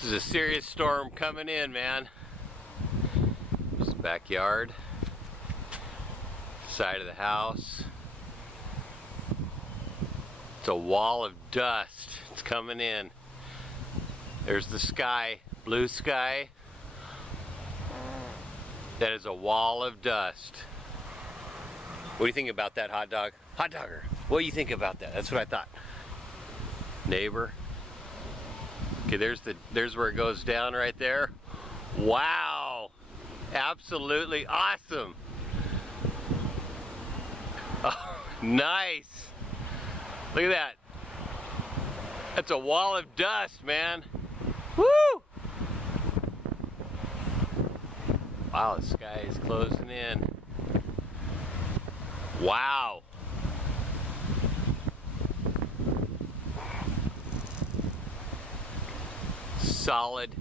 This is a serious storm coming in, man. This is the backyard, side of the house. It's a wall of dust. It's coming in. There's the sky, blue sky. That is a wall of dust. What do you think about that, hot dog? Hot dogger, what do you think about that? That's what I thought. Neighbor. Okay, there's where it goes down right there. Wow! Absolutely awesome! Oh, nice! Look at that. That's a wall of dust, man. Woo! Wow, the sky is closing in. Wow! Solid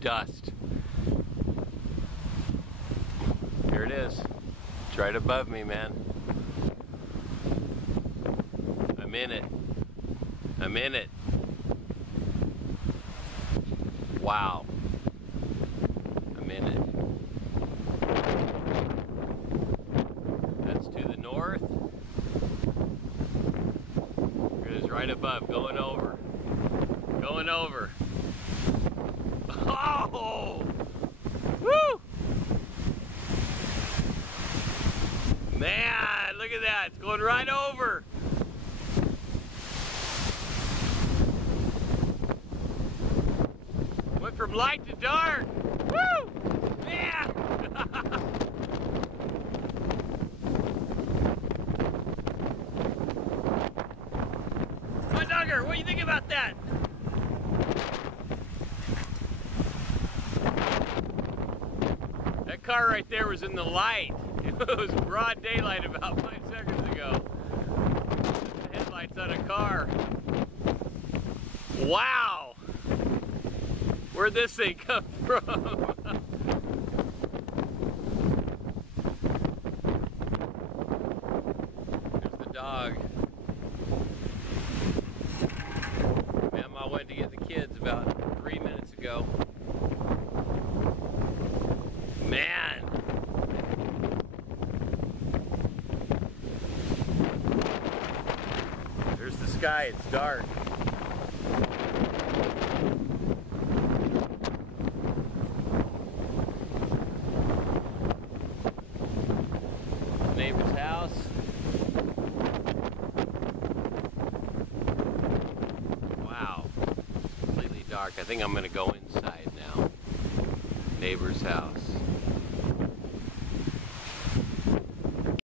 dust. Here it is. It's right above me, man. I'm in it. I'm in it. Wow. I'm in it. That's to the north. Here it is right above, going over. Going over. Oh! Woo! Man, look at that. It's going right over. Went from light to dark. Woo! Man! Hot dogger, what do you think about that? That car right there was in the light. It was broad daylight about 5 seconds ago. The headlights on a car. Wow! Where'd this thing come from? There's the dog. Ma'am, I went to get the kids about 3 minutes ago. Man! There's the sky, it's dark. The neighbor's house. Wow. It's completely dark. I think I'm gonna go inside now. Neighbor's house.